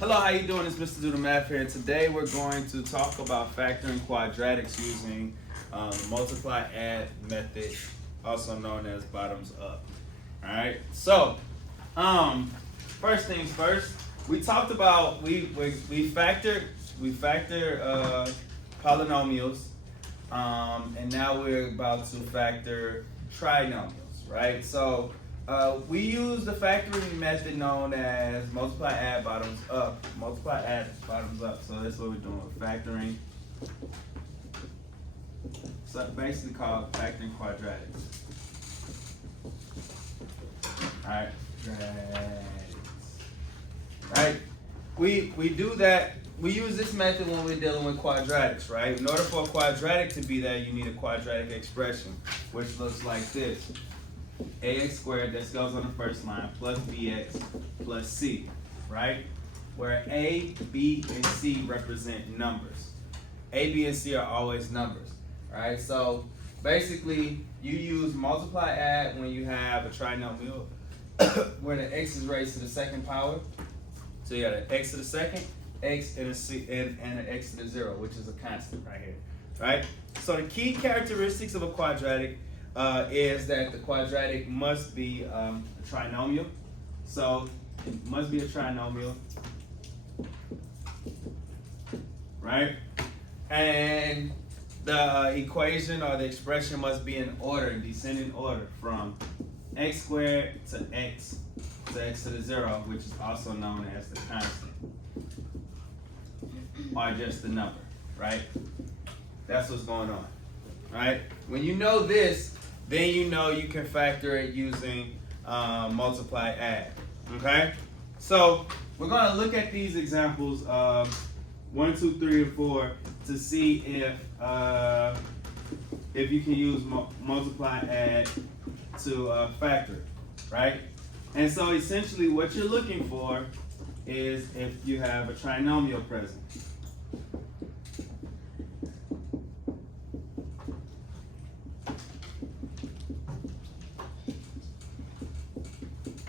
Hello, how you doing? It's Mr. Do the Math here. Today we're going to talk about factoring quadratics using the multiply add method, also known as bottoms up. All right. So, first things first. We talked about we factor polynomials, and now we're about to factor trinomials, right? So. We use the factoring method known as multiply add bottoms up. Multiply add bottoms up. So that's what we're doing. Factoring. So basically called factoring quadratics. Alright. Right? We do that. We use this method when we're dealing with quadratics, right? In order for a quadratic to be there, you need a quadratic expression, which looks like this. Ax squared, that goes on the first line, plus bx plus c, right? Where a, b, and c represent numbers. A, b, and c are always numbers, right? So basically, you use multiply add when you have a trinomial where the x is raised to the second power. So you got an x to the second, x, and a c, and an x to the 0, which is a constant right here, right? So the key characteristics of a quadratic is that the quadratic must be a trinomial. So it must be a trinomial, right? And the equation or the expression must be in order, in descending order, from x squared to x to the 0, which is also known as the constant, or just the number, right? That's what's going on, right? When you know this, then you know you can factor it using multiply add, okay? So we're gonna look at these examples, 1, 2, 3, and 4, to see if you can use multiply add to factor it, right? And so essentially what you're looking for is if you have a trinomial present.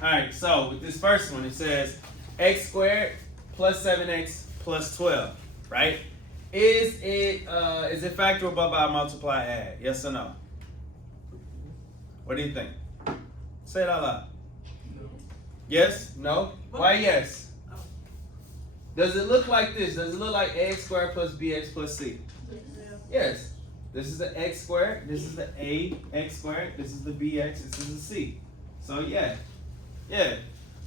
All right, so with this first one, it says x squared plus 7x plus 12, right? Is it factorable by multiply add? Yes or no? What do you think? Say it out loud. No. Yes? No? Why yes? Does it look like this? Does it look like x squared plus bx plus c? Yes. This is the x squared. This is the ax squared. This is the bx. This is the c. So yeah. Yeah.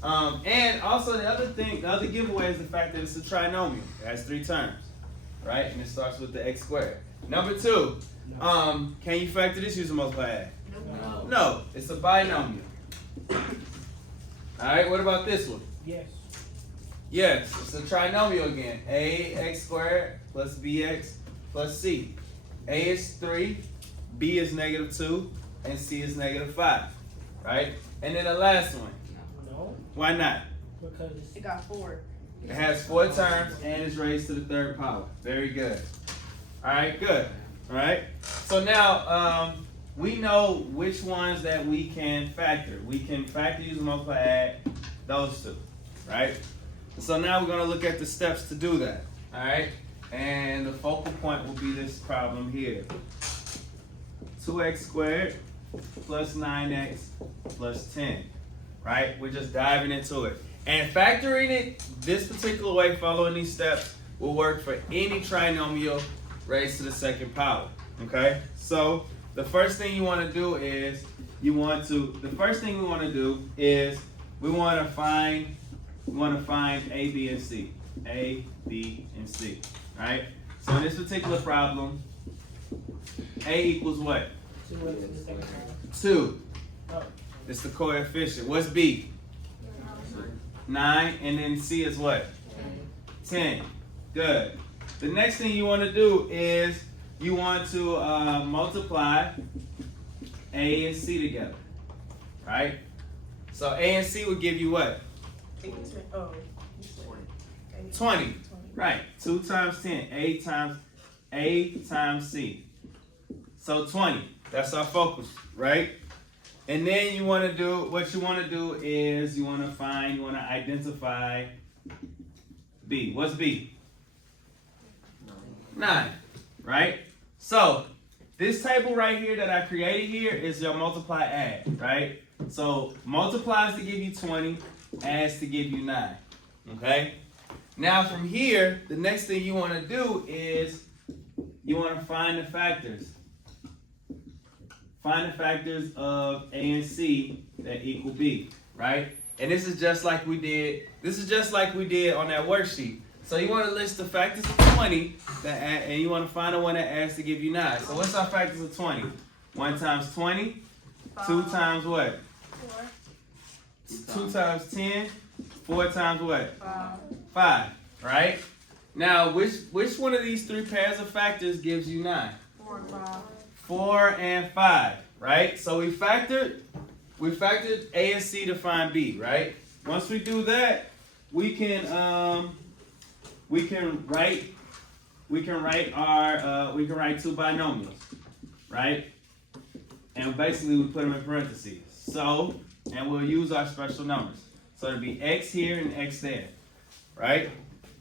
And also the other giveaway is the fact that it's a trinomial. It has 3 terms, right? And it starts with the x squared. Number 2, can you factor this using multiply add? No. No, it's a binomial. All right, what about this one? Yes. Yes, it's a trinomial again. Ax squared plus bx plus c. A is 3, b is -2, and c is -5, right? And then the last one. No. Why not? Because It got 4. It has 4 terms and is raised to the 3rd power. Very good. All right, good. All right. So now we know which ones that we can factor. We can factor using multiply add those 2, right? So now we're going to look at the steps to do that. All right. And the focal point will be this problem here. 2x squared plus 9x plus 10, right? We're just diving into it. And factoring it this particular way, following these steps, will work for any trinomial raised to the 2nd power, okay? So the first thing you want to do is we want to find A, B, and C. A, B, and C, right? So in this particular problem, A equals what? 2. It's the coefficient. What's B? 9. And then C is what? 10. Good. The next thing you want to do is you want to multiply A and C together, right? So A and C would give you what? 20. Right. 2 times 10. A times C. So 20. That's our focus, right? And then you want to do, what you want to do is you want to identify B. What's B? 9, right? So this table right here that I created here is your multiply add, right? So multiplies to give you 20, adds to give you 9, okay? Now from here, the next thing you want to do is you want to find the factors. Find the factors of A and C that equal B, right? And this is just like we did. This is just like we did on that worksheet. So you want to list the factors of 20 that add, and you want to find the one that adds to give you 9. So what's our factors of 20? 1 times 20, 2 times what? 4. 2 times 10, 4 times what? 5, right? Now, which one of these 3 pairs of factors gives you 9? 4 and 5. 4 and 5, right? So we factored A and C to find B, right? Once we do that, we can write 2 binomials, right? And basically we put them in parentheses. So, and we'll use our special numbers. So it'll be x here and x there, right?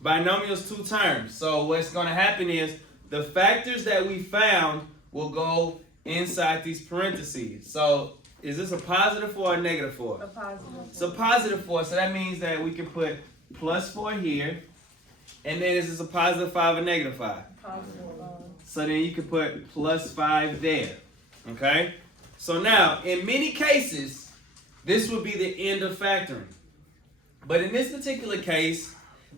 Binomials 2 terms. So what's going to happen is the factors that we found will go inside these parentheses. So is this a positive 4 or a negative 4? A positive 4. It's a positive 4, so that means that we can put plus 4 here. And then is this a positive 5 or negative 5? Positive 5. So then you can put plus 5 there. Okay? So now, in many cases, this would be the end of factoring. But in this particular case,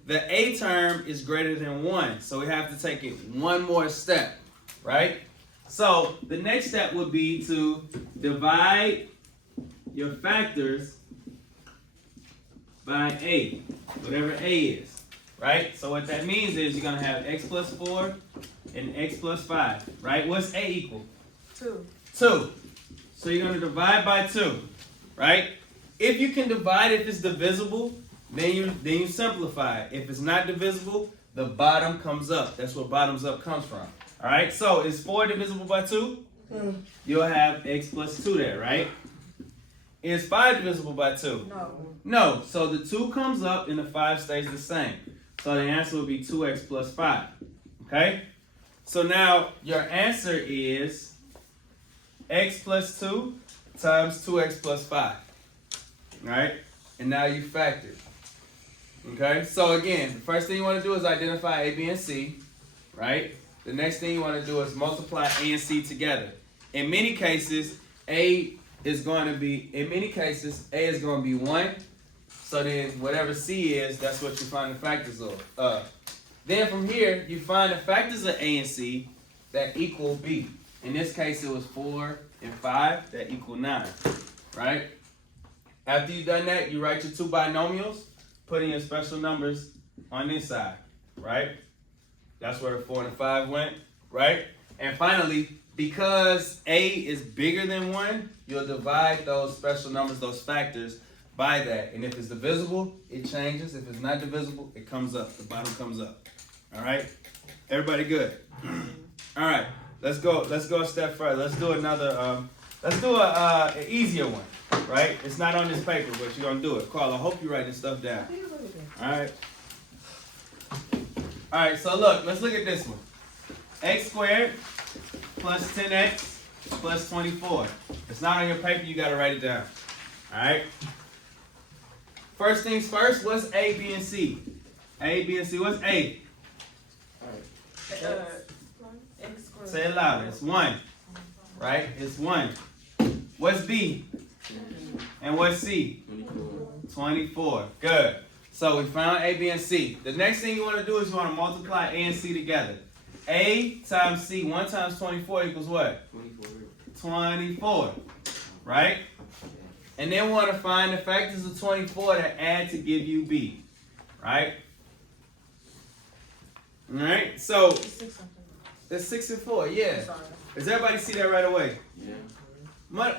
the A term is greater than 1. So we have to take it one more step, right? So the next step would be to divide your factors by A, whatever A is, right? So what that means is you're going to have x plus 4 and x plus 5, right? What's A equal? 2. 2. So you're going to divide by 2, right? If you can divide if it's divisible, then you simplify it. If it's not divisible, the bottom comes up. That's where bottoms up comes from. All right, so is 4 divisible by 2? You'll have x plus 2 there, right? Is 5 divisible by 2? No. No, so the 2 comes up and the 5 stays the same. So the answer will be 2x plus 5, okay? So now your answer is x plus 2 times 2x plus 5, all right? And now you factor, okay? So again, the first thing you want to do is identify A, B, and C, right? The next thing you want to do is multiply A and C together. In many cases, A is going to be 1. So then whatever C is, that's what you find the factors of. Then from here, you find the factors of A and C that equal B. In this case, it was 4 and 5 that equal 9, right? After you've done that, you write your 2 binomials, putting your special numbers on this side, right? That's where the 4 and the 5 went, right? And finally, because A is bigger than 1, you'll divide those special numbers, those factors, by that. And if it's divisible, it changes. If it's not divisible, it comes up. The bottom comes up. All right? Everybody good? All right. Let's go a step further. Let's do another, let's do an easier one, right? It's not on this paper, but you're going to do it. Carl, I hope you're writing stuff down. All right? All right, so look, let's look at this one. X squared plus 10x plus 24. It's not on your paper, you got to write it down. All right? First things first, what's A, B, and C? A, B, and C. What's A? X squared. Say it louder. It's 1. Right? It's 1. What's B? And what's C? 24. Good. So we found A, B, and C. The next thing you want to do is you want to multiply A and C together. A times C, 1 times 24 equals what? 24. Right? And then we want to find the factors of 24 that add to give you B. Right? Alright, so it's 6 and 4, yeah. Does everybody see that right away? Yeah.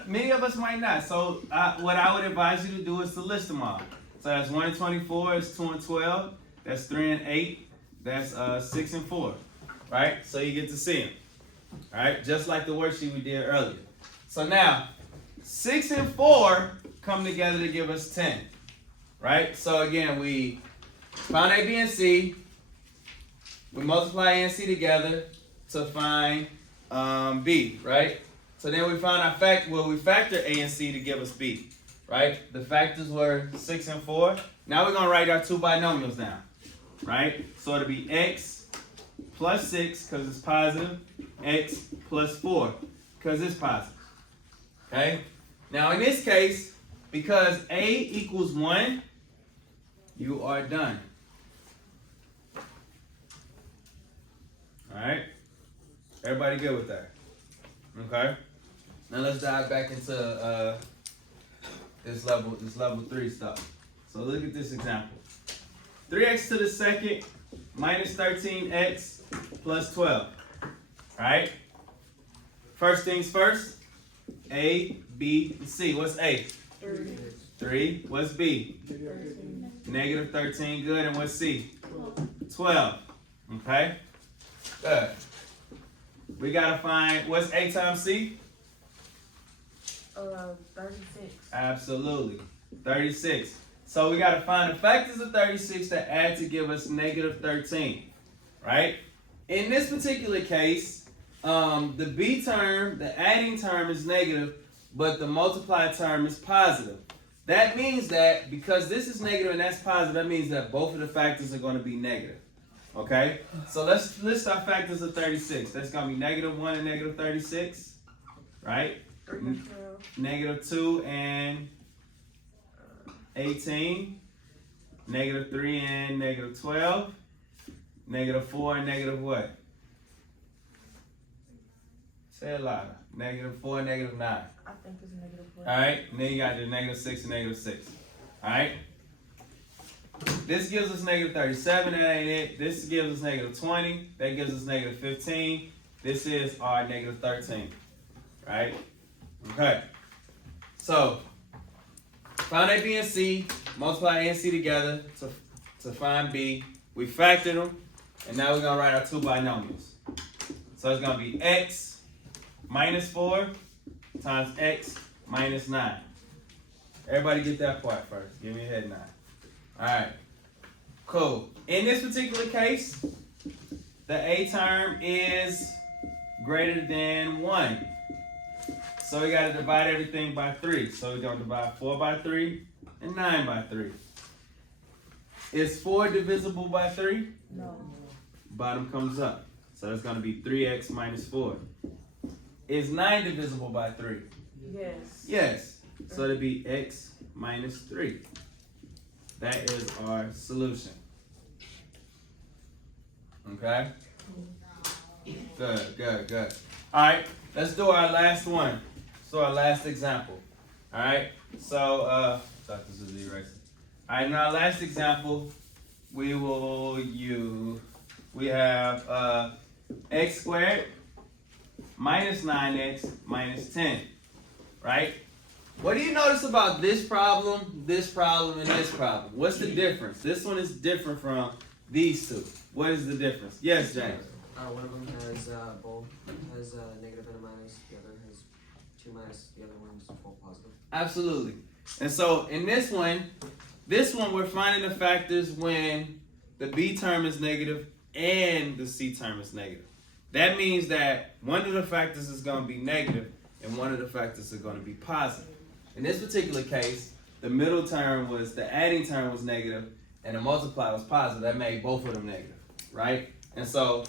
Many of us might not. So what I would advise you to do is to list them all. So that's 1 and 24, it's 2 and 12, that's 3 and 8, that's 6 and 4. Right? So you get to see them. Alright, just like the worksheet we did earlier. So now, 6 and 4 come together to give us 10. Right? So again, we Found A, B, and C. We multiply A and C together to find B, right? So then we found our we factor A and C to give us B, right? The factors were 6 and 4. Now we're gonna write our two binomials down, right? So it'll be x plus 6 because it's positive, x plus 4 because it's positive. Okay? Now in this case, because A equals 1, you are done. Alright? Everybody good with that? Okay? Now let's dive back into this level 3 stuff. So look at this example. 3x to the second minus 13x plus 12. Alright? First things first. A, B, and C. What's A? 3. What's B? 13. Negative 13. Good. And what's C? 12. Okay? Good. We gotta find what's A times C? 36. Absolutely. 36. So we gotta find the factors of 36 that add to give us negative 13. Right? In this particular case, the B term, the adding term is negative, but the multiply term is positive. That means that because this is negative and that's positive, that means that both of the factors are going to be negative. Okay? So let's list our factors of 36. That's going to be negative 1 and negative 36. Right? 3 and 12. Negative 2 and 18. Negative 3 and negative 12. Negative 4 and negative what? Say it louder. Negative 4 and negative 9. I think it's negative 1. Alright, and then you got the negative 6 and negative 6. Alright? This gives us negative 37, that ain't it. This gives us negative 20. That gives us negative 15. This is our negative 13. Right? Okay. So, find A, B, and C. Multiply A and C together to find B. We factored them. And now we're going to write our two binomials. So it's going to be x minus 4 times x minus 9. Everybody get that part first. Give me a head nod. Alright. Cool. In this particular case, the A term is greater than 1. So we got to divide everything by 3. So we're going to divide 4 by 3 and 9 by 3. Is 4 divisible by 3? No. Bottom comes up. So that's going to be 3x minus 4. Is 9 divisible by 3? Yes. Yes. So it'll be x minus 3. That is our solution. Okay? Good, good, good. Alright, let's do our last one. So our last example. Alright? So, this is the eraser. Alright, in our last example, we have x squared minus 9x minus 10. Right? What do you notice about this problem, and this problem? What's the difference? This one is different from these two. What is the difference? Yes, James. One of them has both has negative and a minus. The other has 2 minus. The other one's 4 positive. Absolutely. And so in this one we're finding the factors when the B term is negative and the C term is negative. That means that one of the factors is going to be negative and one of the factors are going to be positive. In this particular case, the middle term the adding term was negative and the multiply was positive. That made both of them negative, right? And so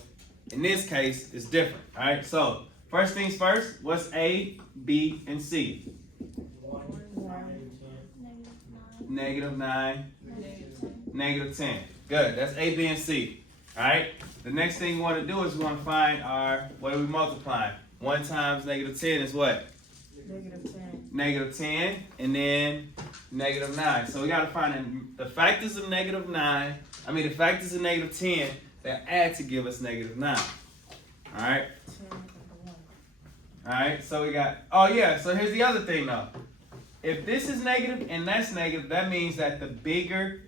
in this case, it's different, all right? So first things first, what's A, B, and C? 1. Negative 9, Negative 10. negative 10. Good, that's A, B, and C, all right? The next thing we want to do is we want to find what are we multiplying? 1 times negative 10 is what? Negative 10. Negative 10, and then negative 9. So we got to find the factors of negative 10 that add to give us negative 9. All right? 10 and 1. All right, so we got, so here's the other thing though. If this is negative and that's negative, that means that the bigger,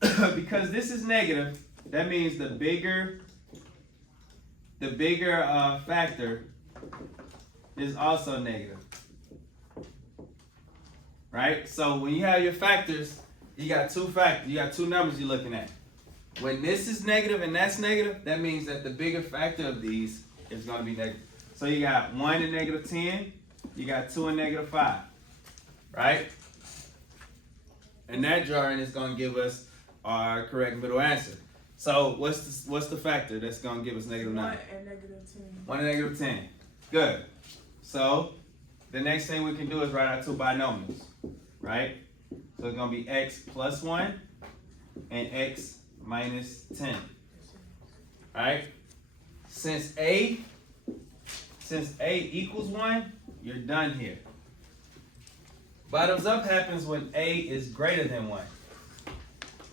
because this is negative, that means the bigger factor is also negative. Right? So when you have your factors, you got two factors. You got two numbers you're looking at. When this is negative and that's negative, that means that the bigger factor of these is going to be negative. So you got 1 and negative 10. You got 2 and negative 5. Right? And that drawing is going to give us our correct middle answer. So what's the factor that's going to give us negative 9? 1 and negative 10. 1 and negative 10. Good. So the next thing we can do is write our two binomials. Right? So it's going to be x plus 1 and x minus 10. Alright? Since a equals 1, you're done here. Bottoms up happens when a is greater than 1.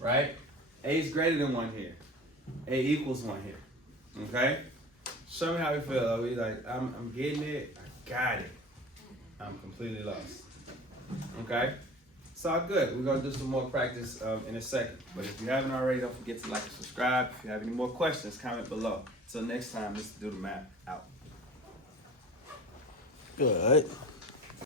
Right? A is greater than 1 here. A equals 1 here. Okay? Show me how you feel. Are we like, I'm getting it. I got it. I'm completely lost. Okay? It's all good. We're going to do some more practice in a second. But if you haven't already, don't forget to like and subscribe. If you have any more questions, comment below. Until next time, let's do the math out. Good.